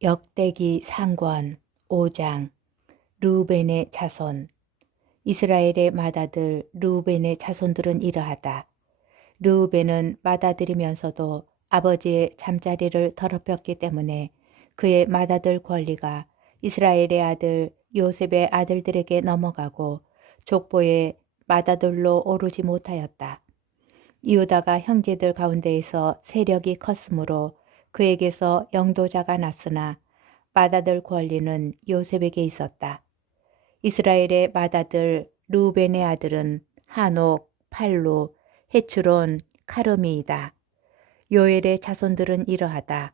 역대기 상권 5장 르우벤의 자손. 이스라엘의 맏아들 르우벤의 자손들은 이러하다. 르우벤은 맏아들이면서도 아버지의 잠자리를 더럽혔기 때문에 그의 맏아들 권리가 이스라엘의 아들 요셉의 아들들에게 넘어가고 족보의 맏아들로 오르지 못하였다. 이유다가 형제들 가운데에서 세력이 컸으므로 그에게서 영도자가 났으나 맏아들 권리는 요셉에게 있었다. 이스라엘의 맏아들 르우벤의 아들은 한옥, 팔루, 헤츠론, 카르미이다. 요엘의 자손들은 이러하다.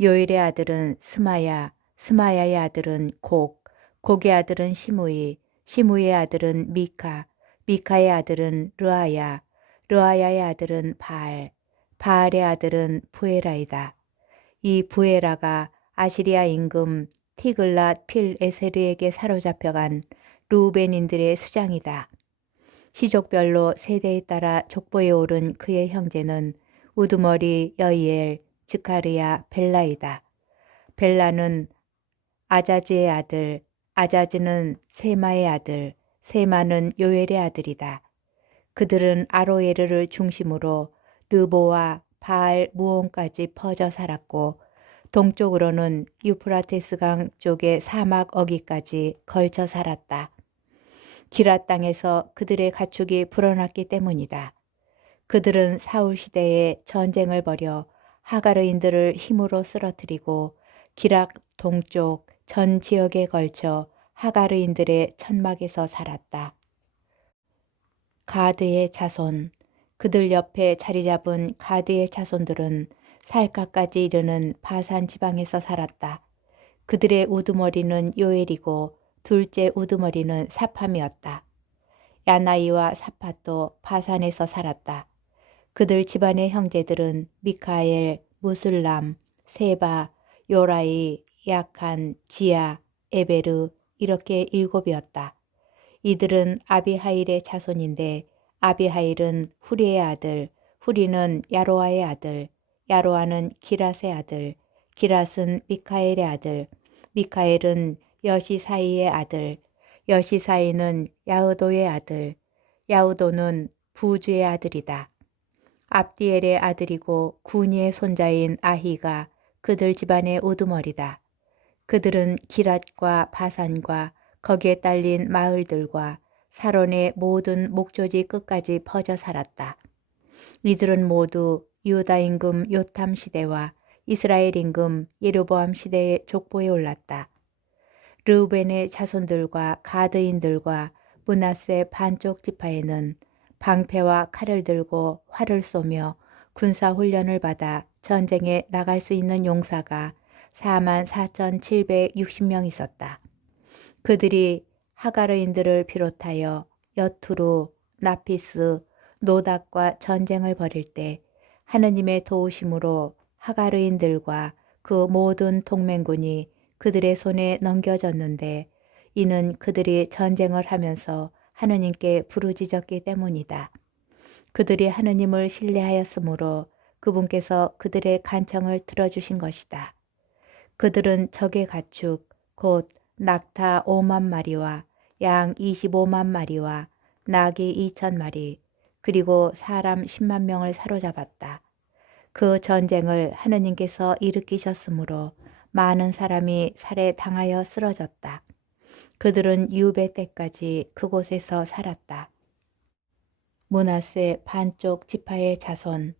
요엘의 아들은 스마야, 스마야의 아들은 곡, 곡의 아들은 시므이, 시므이의 아들은 미카, 미카의 아들은 르아야, 르아야의 아들은 바알, 바알의 아들은 부에라이다. 이 부에라가 아시리아 임금 티글랏 필 에세르에게 사로잡혀간 루벤인들의 수장이다. 시족별로 세대에 따라 족보에 오른 그의 형제는 우두머리 여이엘, 즈카르야, 벨라이다. 벨라는 아자즈의 아들, 아자즈는 세마의 아들, 세마는 요엘의 아들이다. 그들은 아로에르를 중심으로 느보와 바알 무온까지 퍼져 살았고 동쪽으로는 유프라테스강 쪽의 사막 어기까지 걸쳐 살았다. 기랏 땅에서 그들의 가축이 불어났기 때문이다. 그들은 사울 시대에 전쟁을 벌여 하가르인들을 힘으로 쓰러뜨리고 기락 동쪽 전 지역에 걸쳐 하가르인들의 천막에서 살았다. 가드의 자손. 그들 옆에 자리 잡은 가드의 자손들은 살카까지 이르는 바산 지방에서 살았다. 그들의 우두머리는 요엘이고 둘째 우두머리는 사팜이었다. 야나이와 사팟도 바산에서 살았다. 그들 집안의 형제들은 미카엘, 무슬람, 세바, 요라이, 야칸, 지아, 에베르 이렇게 7이었다. 이들은 아비하일의 자손인데 아비하일은 후리의 아들, 후리는 야로아의 아들, 야로아는 기랏의 아들, 기랏은 미카엘의 아들, 미카엘은 여시사이의 아들, 여시사이는 야흐도의 아들, 야흐도는 부주의 아들이다. 압디엘의 아들이고 구니의 손자인 아히가 그들 집안의 우두머리다. 그들은 기랏과 바산과 거기에 딸린 마을들과 사론의 모든 목조지 끝까지 퍼져 살았다. 이들은 모두 유다 임금 요탐 시대와 이스라엘 임금 예로보암 시대의 족보에 올랐다. 르우벤의 자손들과 가드인들과 므낫세 반쪽 지파에는 방패와 칼을 들고 활을 쏘며 군사 훈련을 받아 전쟁에 나갈 수 있는 용사가 44,760명 있었다. 그들이 하가르인들을 비롯하여 여투루, 나피스, 노닥과 전쟁을 벌일 때 하느님의 도우심으로 하가르인들과 그 모든 동맹군이 그들의 손에 넘겨졌는데 이는 그들이 전쟁을 하면서 하느님께 부르짖었기 때문이다. 그들이 하느님을 신뢰하였으므로 그분께서 그들의 간청을 들어주신 것이다. 그들은 적의 가축 곧 낙타 5만 마리와 양 25만 마리와 나귀 2천 마리 그리고 사람 10만 명을 사로잡았다. 그 전쟁을 하느님께서 일으키셨으므로 많은 사람이 살해 당하여 쓰러졌다. 그들은 유배 때까지 그곳에서 살았다. 므낫세 반쪽 지파의 자손.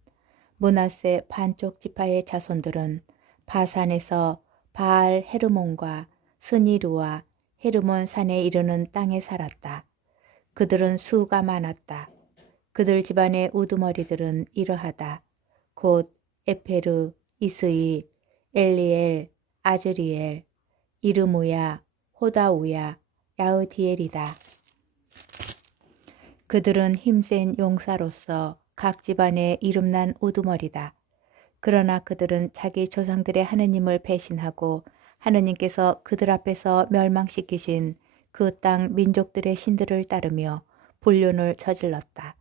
므낫세 반쪽 지파의 자손들은 바산에서 바알 헤르몬과 스니루와 헤르몬 산에 이르는 땅에 살았다. 그들은 수가 많았다. 그들 집안의 우두머리들은 이러하다. 곧 에페르, 이스이, 엘리엘, 아즈리엘, 이르무야, 호다우야, 야흐디엘이다. 그들은 힘센 용사로서 각 집안의 이름난 우두머리다. 그러나 그들은 자기 조상들의 하느님을 배신하고 하느님께서 그들 앞에서 멸망시키신 그 땅 민족들의 신들을 따르며 불륜을 저질렀다.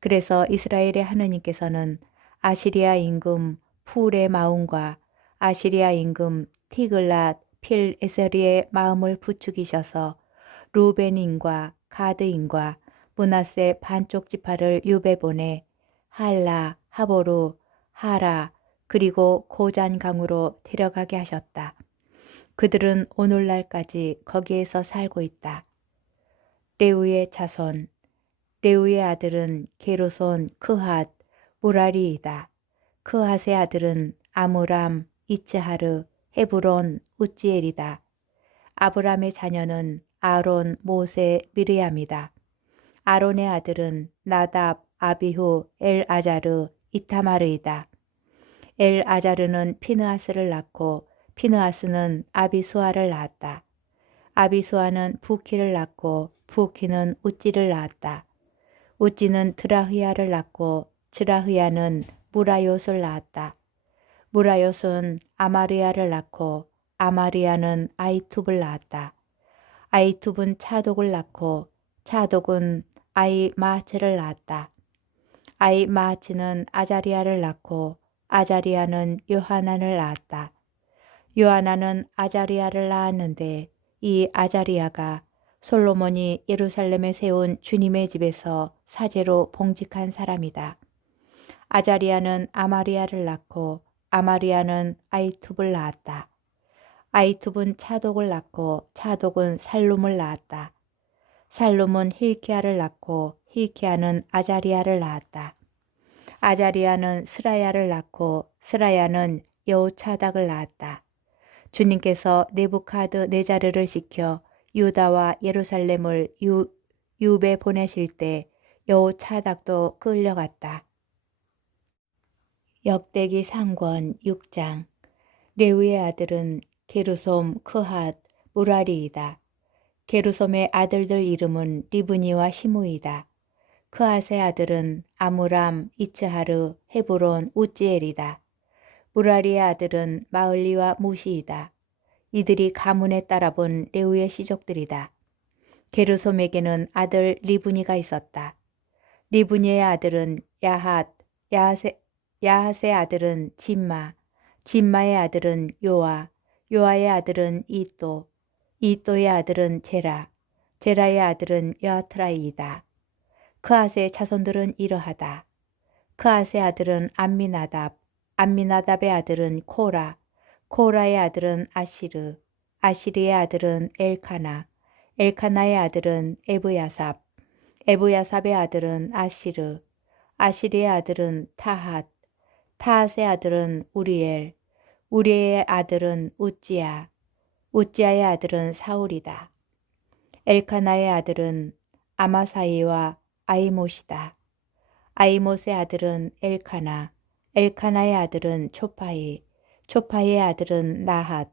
그래서 이스라엘의 하느님께서는 아시리아 임금 풀의 마움과 아시리아 임금 티글랏 필에세리의 마음을 부추기셔서 루벤인과 가드인과 므낫세 반쪽 지파를 유배 보내 할라, 하보루, 하라 그리고 고잔 강으로 데려가게 하셨다. 그들은 오늘날까지 거기에서 살고 있다. 레우의 자손, 레우의 아들은 게르손, 크핫, 무라리이다. 크핫의 아들은 아므람, 이츠하르, 헤브론, 우지엘이다. 아브람의 자녀는 아론, 모세, 미르암이다. 아론의 아들은 나답, 아비후, 엘아자르, 이타마르이다. 엘아자르는 피느하스를 낳고 피느하스는 아비수아를 낳았다. 아비수아는 부키를 낳고 부키는 우찌를 낳았다. 우찌는 드라흐야를 낳고 드라흐야는 무라요스를 낳았다. 무라요스는 아마리아를 낳고 아마리아는 아이투브를 낳았다. 아이투브는 차독을 낳고 차독은 아이마츠를 낳았다. 아이마츠는 아자리아를 낳고 아자리아는 요하난을 낳았다. 요하난은 아자리아를 낳았는데 이 아자리아가 솔로몬이 예루살렘에 세운 주님의 집에서 사제로 봉직한 사람이다. 아자리아는 아마리아를 낳고 아마리아는 아이투브를 낳았다. 아이투브는 차독을 낳고 차독은 살룸을 낳았다. 살룸은 힐키야를 낳고 힐키야는 아자리아를 낳았다. 아자리아는 스라야를 낳고 스라야는 여호차닥을 낳았다. 주님께서 네부카드네자르를 시켜 유다와 예루살렘을 유배 보내실 때 여호차닥도 끌려갔다. 역대기 상권 6장. 레위의 아들은 게르솜, 크핫, 무라리이다. 게르솜의 아들들 이름은 리브니와 시므이다. 크핫의 아들은 아므람, 이츠하르, 헤브론, 우지엘이다. 무라리의 아들은 마을리와 무시이다. 이들이 가문에 따라본 레위의 시족들이다. 게르솜에게는 아들 리브니가 있었다. 리브니의 아들은 야핫, 야핫의 아들은 짐마, 짐마의 아들은 요아, 요아의 아들은 이또, 이또의 아들은 제라, 제라의 아들은 여아트라이이다. 크핫의 자손들은 이러하다. 크핫의 아들은 암미나답, 암미나답의 아들은 코라, 코라의 아들은 아시르, 아시르의 아들은 엘카나, 엘카나의 아들은 에브야삽, 에브야삽의 아들은 아시르, 아시르의 아들은 타핫, 타핫의 아들은 우리엘, 우리의 아들은 우찌야, 우찌야의 아들은 사울이다. 엘카나의 아들은 아마사이와 아이못이다. 아이못의 아들은 엘카나, 엘카나의 아들은 초파이, 초파이의 아들은 나핫,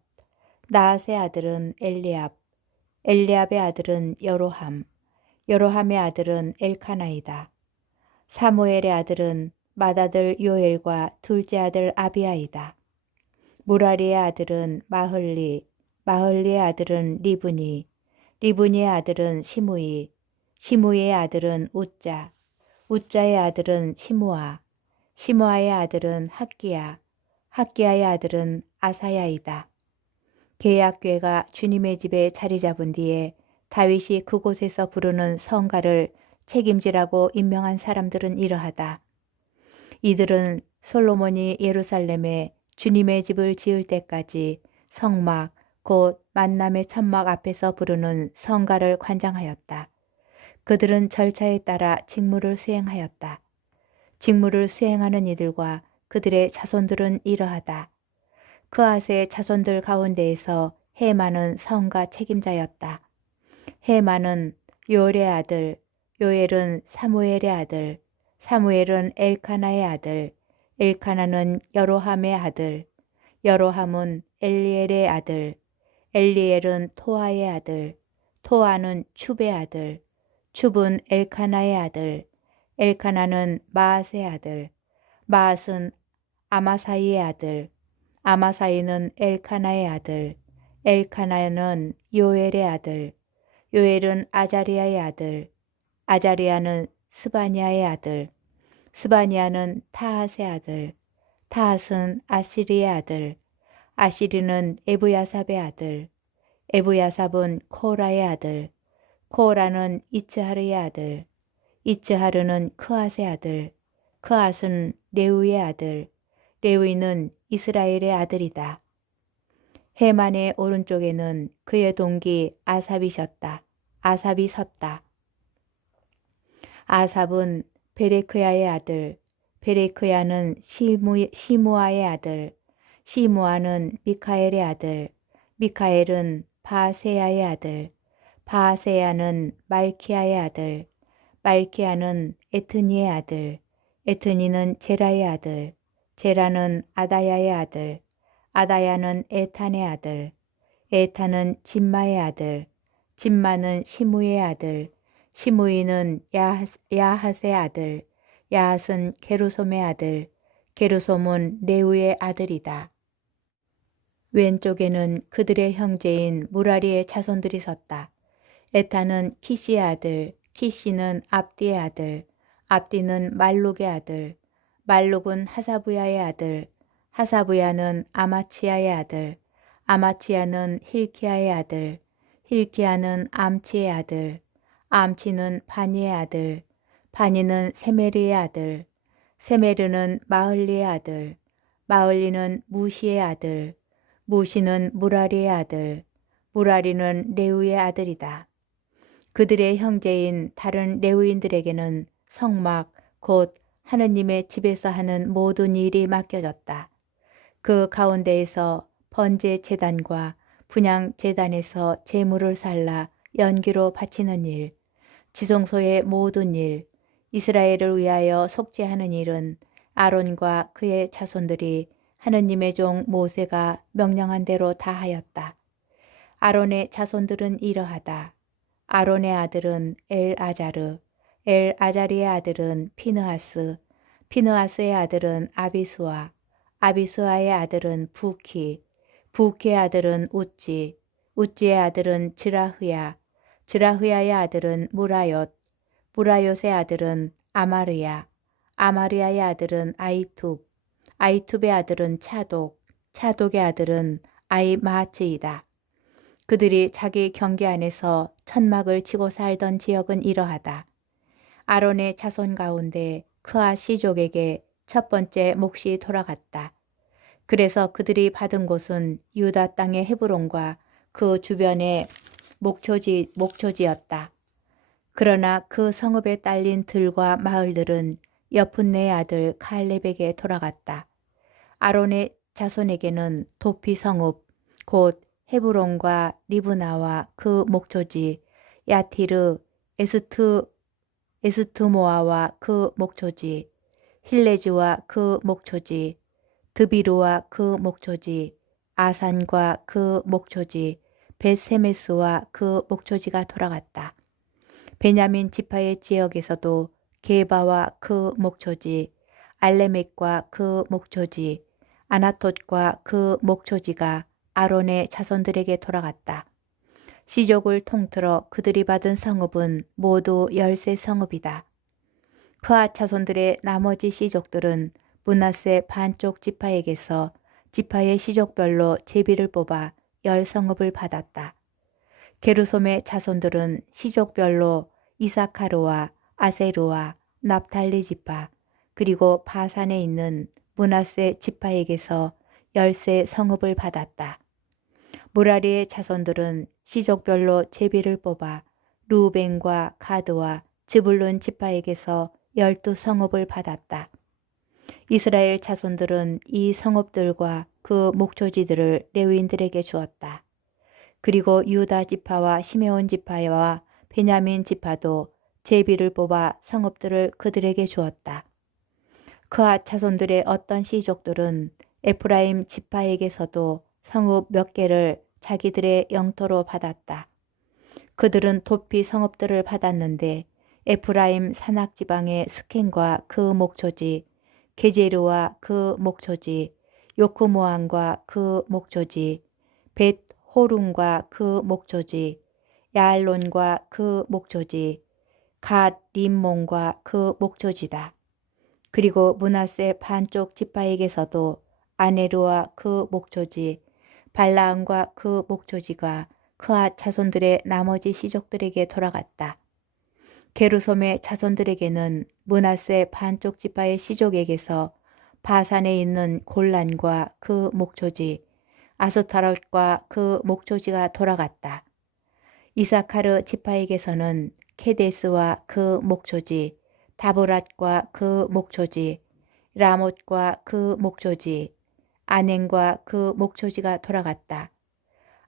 나핫의 아들은 엘리압, 엘리압의 아들은 여로함, 여로함의 아들은 엘카나이다. 사무엘의 아들은 맏아들 요엘과 둘째 아들 아비아이다. 무라리의 아들은 마흘리, 마흘리의 아들은 리브니, 리브니의 아들은 시므이, 시므이의 아들은 우짜, 우짜의 아들은 시므아, 시므아의 아들은 학기야, 학기야의 아들은 아사야이다. 계약궤가 주님의 집에 자리 잡은 뒤에 다윗이 그곳에서 부르는 성가를 책임지라고 임명한 사람들은 이러하다. 이들은 솔로몬이 예루살렘에 주님의 집을 지을 때까지 성막 곧 만남의 천막 앞에서 부르는 성가를 관장하였다. 그들은 절차에 따라 직무를 수행하였다. 직무를 수행하는 이들과 그들의 자손들은 이러하다. 크핫의 자손들 가운데에서 헤만은 성가 책임자였다. 헤만은 요엘의 아들, 요엘은 사무엘의 아들, 사무엘은 엘카나의 아들, 엘카나는 여로함의 아들, 여로함은 엘리엘의 아들, 엘리엘은 토아의 아들, 토아는 춥의 아들, 춥은 엘카나의 아들, 엘카나는 마앗의 아들, 마앗은 아마사이의 아들, 아마사이는 엘카나의 아들, 엘카나는 요엘의 아들, 요엘은 아자리아의 아들, 아자리아는 스바냐의 아들, 스바냐는 타핫의 아들, 타핫은 아시리의 아들, 아시르는 에브야삽의 아들, 에브야삽은 코라의 아들, 코라는 이츠하르의 아들, 이츠하르는 크앗의 아들, 크앗은 레우의 아들, 레위는 이스라엘의 아들이다. 헤만의 오른쪽에는 그의 동기 아삽이셨다. 아삽이 섰다. 아삽은 베레크야의 아들, 베레크야는 시무아의 아들, 시무아는 미카엘의 아들, 미카엘은 바세야의 아들, 바세야는 말키야의 아들, 말키야는 에트니의 아들, 에트니는 제라의 아들, 제라는 아다야의 아들, 아다야는 에탄의 아들, 에탄은 짐마의 아들, 짐마는 시무의 아들, 시무이는 야핫의 아들, 야핫은 게르솜의 아들, 게르솜은 레우의 아들이다. 왼쪽에는 그들의 형제인 무라리의 자손들이 섰다. 에탄은 키시의 아들, 키시는 압디의 아들, 압디는 말룩의 아들, 말룩은 하사부야의 아들, 하사부야는 아마치야의 아들, 아마치야는 힐키야의 아들, 힐키야는 암치의 아들, 암치는 바니의 아들, 바니는 세메리의 아들, 세메르는 마흘리의 아들, 마흘리는 무시의 아들, 무시는 무라리의 아들, 무라리는 레우의 아들이다. 그들의 형제인 다른 레위인들에게는 성막 곧 하느님의 집에서 하는 모든 일이 맡겨졌다. 그 가운데에서 번제 제단과 분향 제단에서 제물을 살라 연기로 바치는 일, 지성소의 모든 일, 이스라엘을 위하여 속죄하는 일은 아론과 그의 자손들이 하느님의 종 모세가 명령한 대로 다 하였다. 아론의 자손들은 이러하다. 아론의 아들은 엘아자르, 엘아자리의 아들은 피느하스, 피느하스의 아들은 아비수아, 아비수아의 아들은 부키, 부키의 아들은 우찌, 우찌의 아들은 즈라흐야, 즈라흐야의 아들은 무라옅, 무라옅의 아들은 아마르야, 아마르야의 아들은 아이투브, 아이투브의 아들은 차독, 차독의 아들은 아이마하츠이다. 그들이 자기 경계 안에서 천막을 치고 살던 지역은 이러하다. 아론의 자손 가운데 크아 시족에게 첫 번째 몫이 돌아갔다. 그래서 그들이 받은 곳은 유다 땅의 헤브론과 그 주변의 목초지였다. 그러나 그 성읍에 딸린 들과 마을들은 여푼네의 아들 칼렙에게 돌아갔다. 아론의 자손에게는 도피 성읍 곧 헤브론과 리브나와 그 목초지, 야티르, 에스트모아와 그 목초지, 힐레즈와 그 목초지, 드비루와 그 목초지, 아산과 그 목초지, 벳세메스와 그 목초지가 돌아갔다. 베냐민 지파의 지역에서도 게바와 그 목초지, 알레멕과 그 목초지, 아나톳과 그 목초지가 아론의 자손들에게 돌아갔다. 시족을 통틀어 그들이 받은 성읍은 모두 13 성읍이다. 크앗 자손들의 나머지 시족들은 므낫세 반쪽 지파에게서 지파의 시족별로 제비를 뽑아 10성읍을 받았다. 게르솜의 자손들은 시족별로 이사카르와 아세르와 납달리 지파 그리고 바산에 있는 므낫세 지파에게서 13 성읍을 받았다. 무라리의 자손들은 시족별로 제비를 뽑아 루벤과 가드와 즈불룬 지파에게서 12 성읍을 받았다. 이스라엘 자손들은 이 성읍들과 그 목초지들을 레위인들에게 주었다. 그리고 유다 지파와 시메온 지파와 베냐민 지파도 제비를 뽑아 성읍들을 그들에게 주었다. 그앗 자손들의 어떤 시족들은 에프라임 지파에게서도 성읍 몇 개를 자기들의 영토로 받았다. 그들은 도피 성읍들을 받았는데 에프라임 산악지방의 스켄과 그 목초지, 게제르와 그 목초지, 요크모안과 그 목초지, 벳 호룬과 그 목초지, 야알론과 그 목초지, 갓 림몬과 그 목초지다. 그리고 므낫세 반쪽 지파에게서도 아네르와 그 목초지, 발라함과 그 목조지가 그앗 자손들의 나머지 시족들에게 돌아갔다. 게르솜의 자손들에게는 므낫세 반쪽 지파의 시족에게서 바산에 있는 골란과 그 목조지, 아스타롯과 그 목조지가 돌아갔다. 이사카르 지파에게서는 케데스와 그 목조지, 다보랏과 그 목조지, 라못과 그 목조지, 아넨과 그 목조지가 돌아갔다.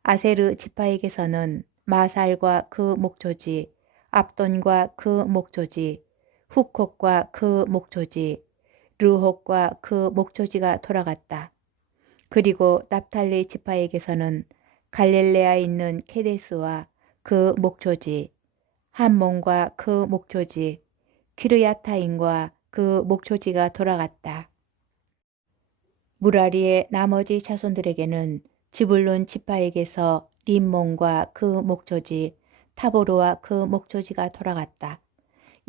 아세르 지파에게서는 마살과 그 목조지, 압돈과 그 목조지, 후콕과 그 목조지, 르홉과 그 목조지가 돌아갔다. 그리고 납탈리 지파에게서는 갈릴레아에 있는 케데스와 그 목조지, 함몬과 그 목조지, 키르야타임과 그 목조지가 돌아갔다. 무라리의 나머지 자손들에게는 지불론 지파에게서 림몬과 그 목조지, 타보르와 그 목조지가 돌아갔다.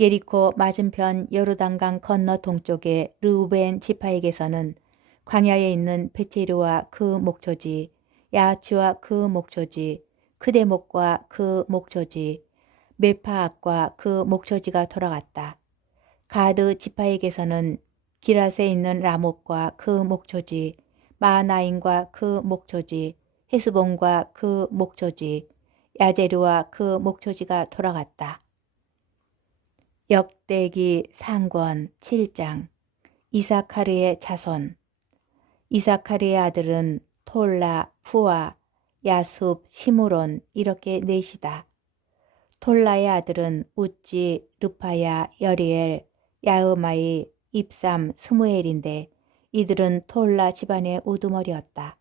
예리코 맞은편 요르단강 건너 동쪽의 르우벤 지파에게서는 광야에 있는 베체르와 그 목조지, 야하츠와 그 목조지, 크데목과 그 목조지, 메파악과 그 목조지가 돌아갔다. 가드 지파에게서는 기랏에 있는 라못과 그 목조지, 마하나임과 그 목조지, 헤스본과 그 목조지, 야제르와 그 목조지가 돌아갔다. 역대기 상권 7장. 이사카르의 자손. 이사카르의 아들은 톨라, 푸아, 야숲, 시므론 이렇게 넷이다. 톨라의 아들은 우찌, 르파야, 여리엘, 야흐마이, 입삼, 스무엘인데 이들은 톨라 집안의 우두머리였다.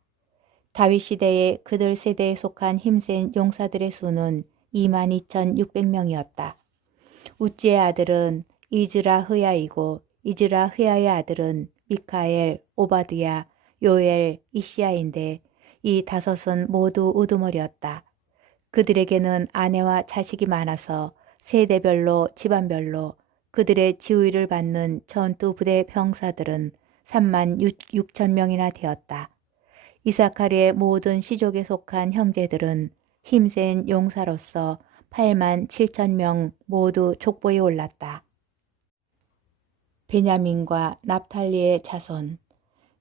다윗 시대에 그들 세대에 속한 힘센 용사들의 수는 22,600명이었다. 우찌의 아들은 이즈라흐야이고 이즈라흐야의 아들은 미카엘, 오바드야, 요엘, 이시야인데 이 다섯은 모두 우두머리였다. 그들에게는 아내와 자식이 많아서 세대별로 집안별로 그들의 지휘를 받는 전투부대 병사들은 36,000명이나 되었다. 이사카르의 모든 시족에 속한 형제들은 힘센 용사로서 87,000명 모두 족보에 올랐다. 베냐민과 납탈리의 자손.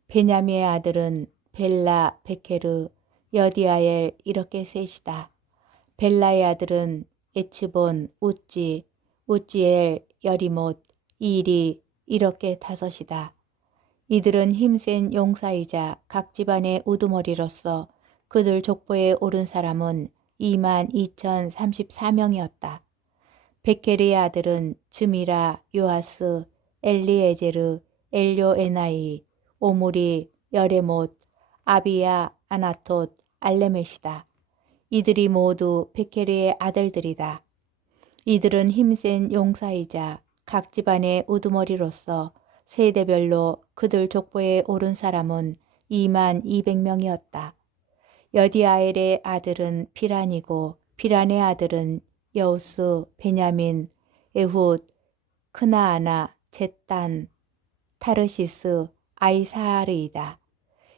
베냐민의 아들은 벨라, 베케르, 여디아엘 이렇게 셋이다. 벨라의 아들은 에츠본, 우찌, 우찌엘, 여리못, 이리 이렇게 다섯이다. 이들은 힘센 용사이자 각 집안의 우두머리로서 그들 족보에 오른 사람은 22,034명이었다. 베케르의 아들은 즈미라, 요아스, 엘리에제르, 엘요에나이, 오므리, 여레못, 아비야, 아나톳, 알레메시다. 이들이 모두 베케르의 아들들이다. 이들은 힘센 용사이자 각 집안의 우두머리로서 세대별로 그들 족보에 오른 사람은 22,000명이었다. 여디아엘의 아들은 비란이고 비란의 아들은 여우스, 베냐민, 에훗, 크나아나, 젯단, 타르시스, 아이사르이다.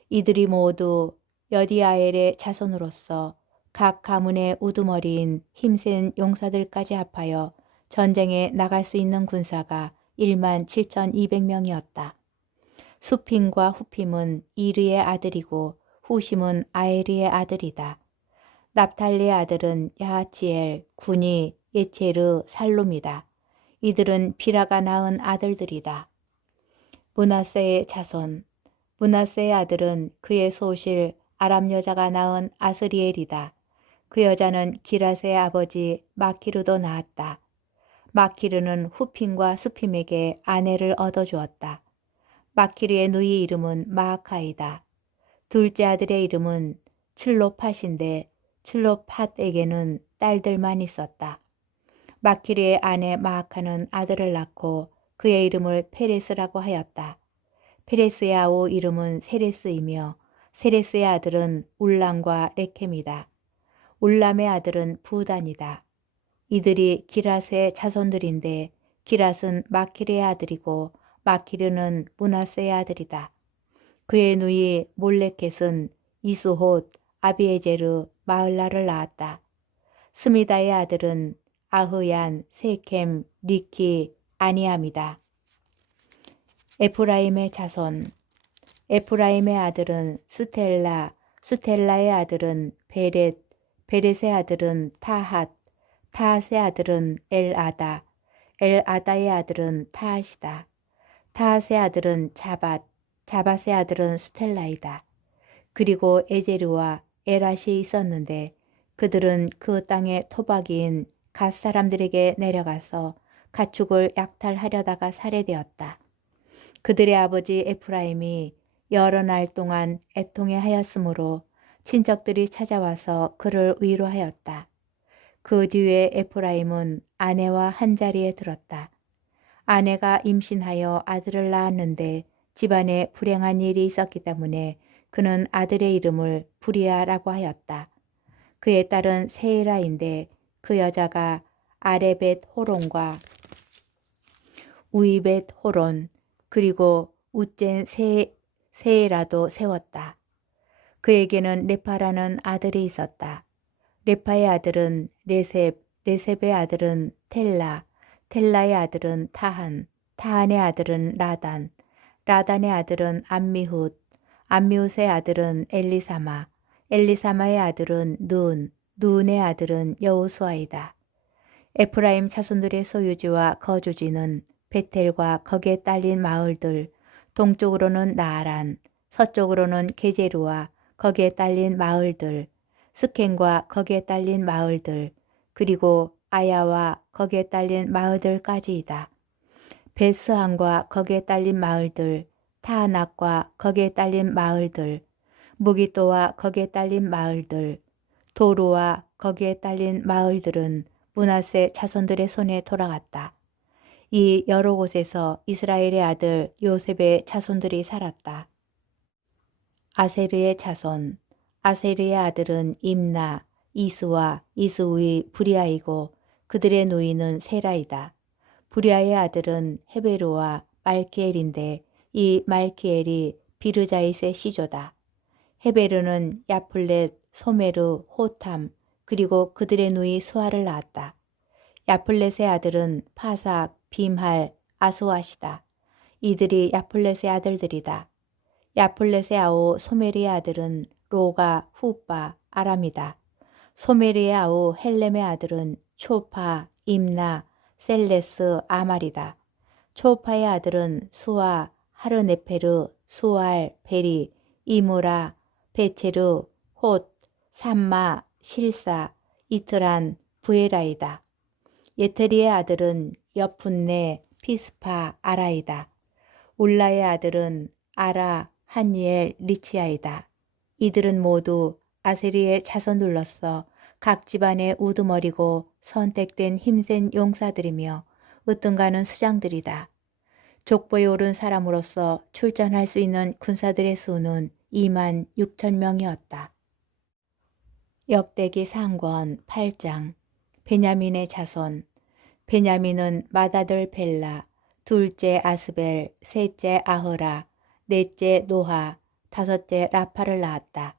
이들이 모두 여디아엘의 자손으로서 각 가문의 우두머리인 힘센 용사들까지 합하여 전쟁에 나갈 수 있는 군사가 17,200명이었다. 수핌과 후핌은 이르의 아들이고 후심은 아에리의 아들이다. 납탈리의 아들은 야하치엘, 구니, 예체르, 살룸이다. 이들은 비라가 낳은 아들들이다. 므낫세의 자손. 므낫세의 아들은 그의 소실 아람 여자가 낳은 아스리엘이다. 그 여자는 기랏의 아버지 마키르도 낳았다. 마키르는 후핌과 수핌에게 아내를 얻어주었다. 마키르의 누이 이름은 마아카이다. 둘째 아들의 이름은 칠로팟인데 칠로팟에게는 딸들만 있었다. 마키르의 아내 마아카는 아들을 낳고 그의 이름을 페레스라고 하였다. 페레스의 아우 이름은 세레스이며 세레스의 아들은 울람과 레켐이다. 울람의 아들은 부단이다. 이들이 기랏의 자손들인데 기랏은 마키르의 아들이고 마키르는 므낫세의 아들이다. 그의 누이 몰레켓은 이스톳, 아비에제르, 마을라를 낳았다. 스미다의 아들은 아흐얀, 세켐, 리키, 아니암이다. 에프라임의 자손. 에프라임의 아들은 수텔라, 수텔라의 아들은 베렛, 베렛의 아들은 타핫, 타핫의 아들은 엘아다, 엘아다의 아들은 타핫이다. 타핫의 아들은 자밧, 자밧의 아들은 수텔라이다. 그리고 에제르와 에랏이 있었는데 그들은 그 땅의 토박이인 갓 사람들에게 내려가서 가축을 약탈하려다가 살해되었다. 그들의 아버지 에프라임이 여러 날 동안 애통해 하였으므로 친척들이 찾아와서 그를 위로하였다. 그 뒤에 에프라임은 아내와 한자리에 들었다. 아내가 임신하여 아들을 낳았는데 집안에 불행한 일이 있었기 때문에 그는 아들의 이름을 부리아라고 하였다. 그의 딸은 세이라인데 그 여자가 아레벳 호론과 우이벳 호론 그리고 우젠 세에라도 세웠다. 그에게는 레파라는 아들이 있었다. 레파의 아들은 레셉, 레셉의 아들은 텔라, 텔라의 아들은 타한, 타한의 아들은 라단, 라단의 아들은 암미훗, 암미훗의 아들은 엘리사마, 엘리사마의 아들은 눈, 눈의 아들은 여호수아이다. 에프라임 자손들의 소유지와 거주지는 베텔과 거기에 딸린 마을들, 동쪽으로는 나아란, 서쪽으로는 게제르와 거기에 딸린 마을들, 스켄과 거기에 딸린 마을들, 그리고 아야와 거기에 딸린 마을들까지이다. 베스한과 거기에 딸린 마을들, 타하낙과 거기에 딸린 마을들, 무기또와 거기에 딸린 마을들, 도루와 거기에 딸린 마을들은 므낫세 자손들의 손에 돌아갔다. 이 여러 곳에서 이스라엘의 아들 요셉의 자손들이 살았다. 아세르의 자손. 아세르의 아들은 임나, 이스와 이스우의 부리아이고 그들의 노인은 세라이다. 부리아의 아들은 헤베르와 말키엘인데 이 말키엘이 비르자이스의 시조다. 헤베르는 야플렛, 소메르, 호탐 그리고 그들의 누이 수아를 낳았다. 야플렛의 아들은 파삭, 빔할, 아스와시다. 이들이 야플렛의 아들들이다. 야플렛의 아우 소메리의 아들은 로가, 후빠, 아람이다. 소메리의 아우 헬렘의 아들은 초파, 임나, 셀레스, 아말이다. 초파의 아들은 수아, 하르네페르, 수알, 베리, 이무라, 베체르, 톳, 삼마, 실사, 이트란, 부에라이다. 예테리의 아들은 여푼네, 피스파, 아라이다. 울라의 아들은 아라, 한니엘, 리치아이다. 이들은 모두 아세리의 자손들로서 각 집안의 우두머리고 선택된 힘센 용사들이며 으뜸가는 수장들이다. 족보에 오른 사람으로서 출전할 수 있는 군사들의 수는 2만 6천 명이었다. 역대기 상권 8장. 베냐민의 자손. 베냐민은 맏아들 벨라, 둘째 아스벨, 셋째 아흐라, 넷째 노하, 다섯째 라파를 낳았다.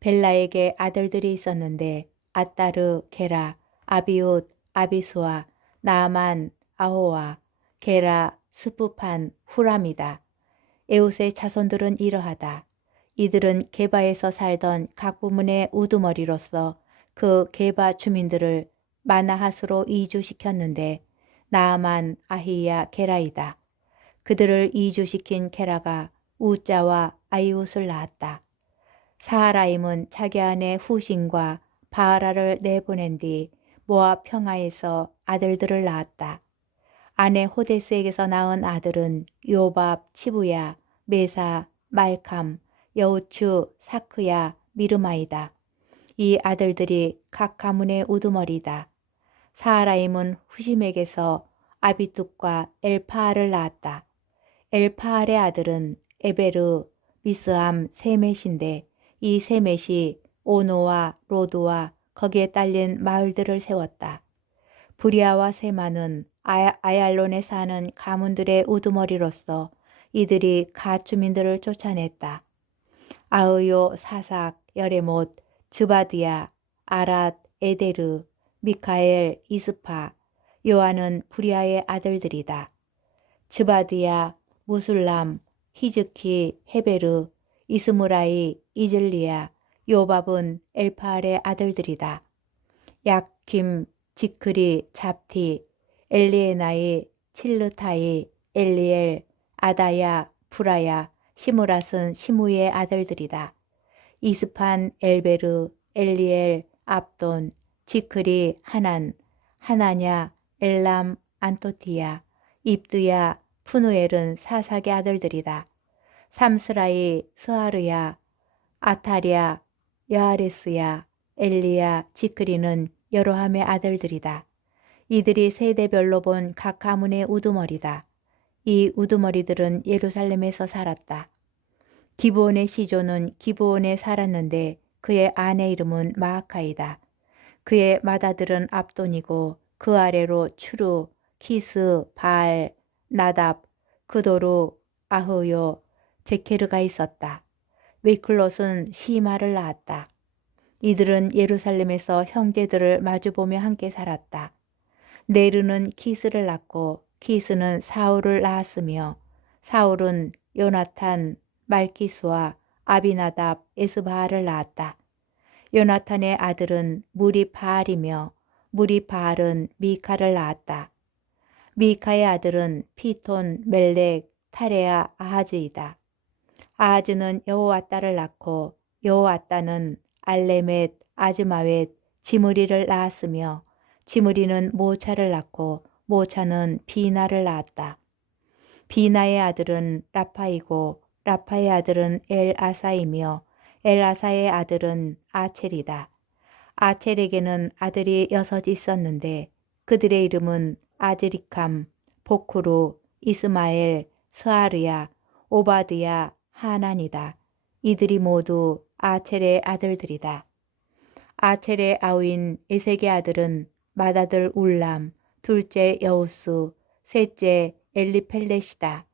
벨라에게 아들들이 있었는데 아따르, 게라, 아비웃, 아비수아, 나아만, 아호와, 게라, 스푸판, 후람이다. 에웃의 자손들은 이러하다. 이들은 게바에서 살던 각 부문의 우두머리로서 그 게바 주민들을 마나핫으로 이주시켰는데 나아만, 아히야, 게라이다. 그들을 이주시킨 게라가 우자와 아이웃을 낳았다. 사하라임은 자기 아내 후신과 바하라를 내보낸 뒤 모압 평화에서 아들들을 낳았다. 아내 호데스에게서 낳은 아들은 요밥, 치부야, 메사, 말캄, 여우추, 사크야, 미르마이다. 이 아들들이 각 가문의 우두머리다. 사하라임은 후심에게서 아비뚝과 엘파알을 낳았다. 엘파알의 아들은 에베르, 미스암, 세мет인데 이 세мет이 오노와 로드와 거기에 딸린 마을들을 세웠다. 부리아와 세마는 아얄론에 사는 가문들의 우두머리로서 이들이 가 주민들을 쫓아냈다. 아흐요, 사삭, 여레못, 즈바드야, 아랏, 에데르, 미카엘, 이스파, 요한은 부리아의 아들들이다. 즈바드야, 무술람, 히즈키, 헤베르, 이스무라이, 이즐리야, 요밥은 엘파알의 아들들이다. 야킴, 지크리, 잡티, 엘리에나이, 칠르타이, 엘리엘, 아다야, 부라야, 시므랏은 시므이의 아들들이다. 이스판, 엘베르, 엘리엘, 압돈, 지크리, 하난, 하나냐, 엘람, 안토티야, 입드야, 푸누엘은 사삭의 아들들이다. 삼스라이, 스하르야, 아타랴, 여아레스야, 엘리야, 지크리는 여로함의 아들들이다. 이들이 세대별로 본 각 가문의 우두머리다. 이 우두머리들은 예루살렘에서 살았다. 기브온의 시조는 기브온에 살았는데 그의 아내 이름은 마아카이다. 그의 맏아들은 압돈이고 그 아래로 추루, 키스, 바알, 나답, 그도루, 아흐요, 제케르가 있었다. 위클롯은 시마를 낳았다. 이들은 예루살렘에서 형제들을 마주보며 함께 살았다. 네르는 키스를 낳고 키스는 사울을 낳았으며 사울은 요나탄, 말키스와 아비나답, 에스바알을 낳았다. 요나탄의 아들은 무리바알이며 무리바알은 미카를 낳았다. 미카의 아들은 피톤, 멜렉, 타레아, 아하즈이다. 아하즈는 여호와따를 낳고 여호와따는 알레멧, 아즈마웻, 지므리를 낳았으며 지므리는 모차를 낳고 모차는 비나를 낳았다. 비나의 아들은 라파이고 라파의 아들은 엘아사이며 엘아사의 아들은 아첼이다. 아첼에게는 아들이 6 있었는데 그들의 이름은 아즈리캄, 보크루, 이스마엘, 스하르야, 오바드야, 하난이다. 이들이 모두 아첼의 아들들이다. 아첼의 아우인 에색의 아들은 맏아들 울람, 둘째 여우스, 셋째 엘리펠렛이다.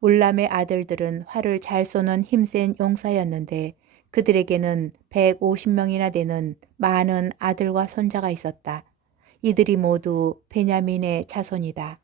울람의 아들들은 활을 잘 쏘는 힘센 용사였는데 그들에게는 150명이나 되는 많은 아들과 손자가 있었다. 이들이 모두 베냐민의 자손이다.